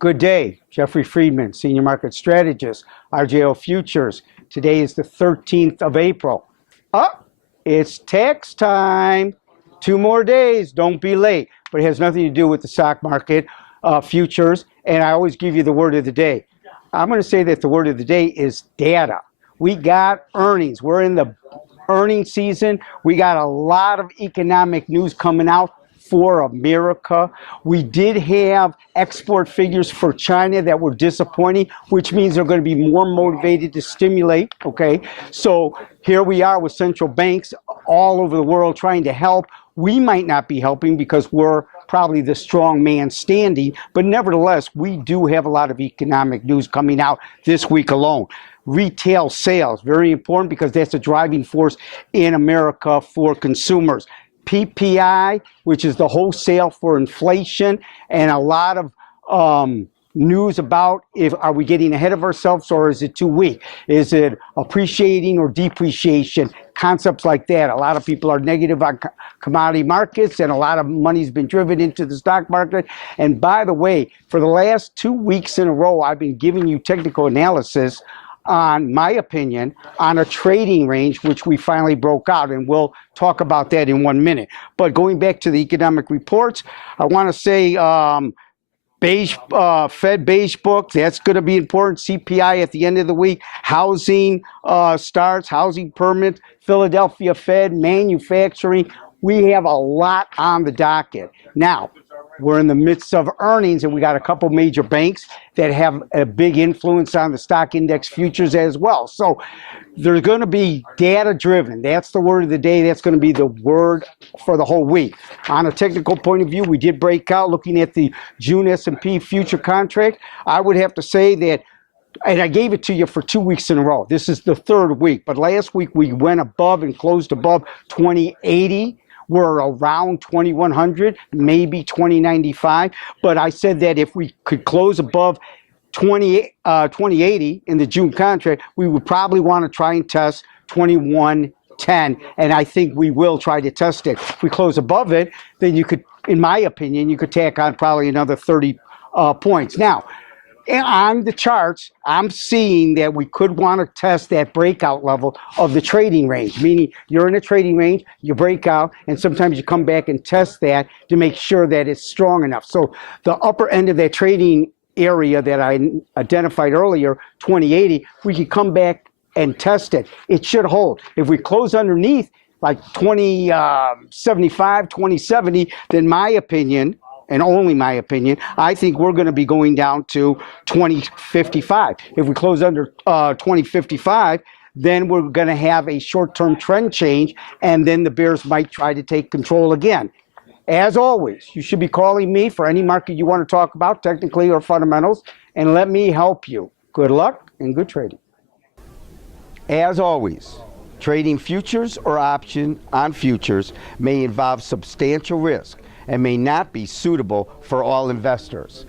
Good day, Jeffrey Friedman, Senior Market Strategist, RJO Futures. Today is the 13th of April. It's tax time. 2 more days, don't be late. But it has nothing to do with the stock market, futures, and I always give you the word of the day. I'm going to say that the word of the day is data. We got earnings. We're in the earnings season. We got a lot of economic news coming out for America. We did have export figures for China that were disappointing, which means they're going to be more motivated to stimulate, okay? So here we are with central banks all over the world trying to help. We might not be helping because we're probably the strong man standing, but nevertheless, we do have a lot of economic news coming out this week alone. Retail sales, very important because that's a driving force in America for consumers. PPI, which is the wholesale for inflation, and a lot of news about are we getting ahead of ourselves or is it too weak? Is it appreciating or depreciation? Concepts like that. A lot of people are negative on commodity markets and a lot of money's been driven into the stock market. And by the way, for the last 2 weeks in a row, I've been giving you technical analysis on my opinion, on a trading range, which we finally broke out, and we'll talk about that in 1 minute. But going back to the economic reports, I want to say Fed beige book, that's going to be important. CPI at the end of the week, housing starts, housing permits, Philadelphia Fed, manufacturing. We have a lot on the docket. Now, we're in the midst of earnings, and we got a couple major banks that have a big influence on the stock index futures as well. So there's going to be data driven. That's the word of the day. That's going to be the word for the whole week. On a technical point of view, we did break out looking at the June S&P future contract. I would have to say that, and I gave it to you for 2 weeks in a row. This is the third week, but last week we went above and closed above 2080. We're around 2100, maybe 2095. But I said that if we could close above 2080 in the June contract, we would probably want to try and test 2110. And I think we will try to test it. If we close above it, then you could, in my opinion, you could tack on probably another 30 points. Now, on the charts, I'm seeing that we could want to test that breakout level of the trading range, meaning you're in a trading range, you break out, and sometimes you come back and test that to make sure that it's strong enough. So the upper end of that trading area that I identified earlier, 2080, we could come back and test it. It should hold. If we close underneath like 2075, 2070, then my opinion, and only my opinion, I think we're going to be going down to 2055. If we close under 2055, then we're going to have a short-term trend change, and then the bears might try to take control again. As always, you should be calling me for any market you want to talk about, technically or fundamentals, and let me help you. Good luck and good trading. As always, trading futures or option on futures may involve substantial risk and may not be suitable for all investors.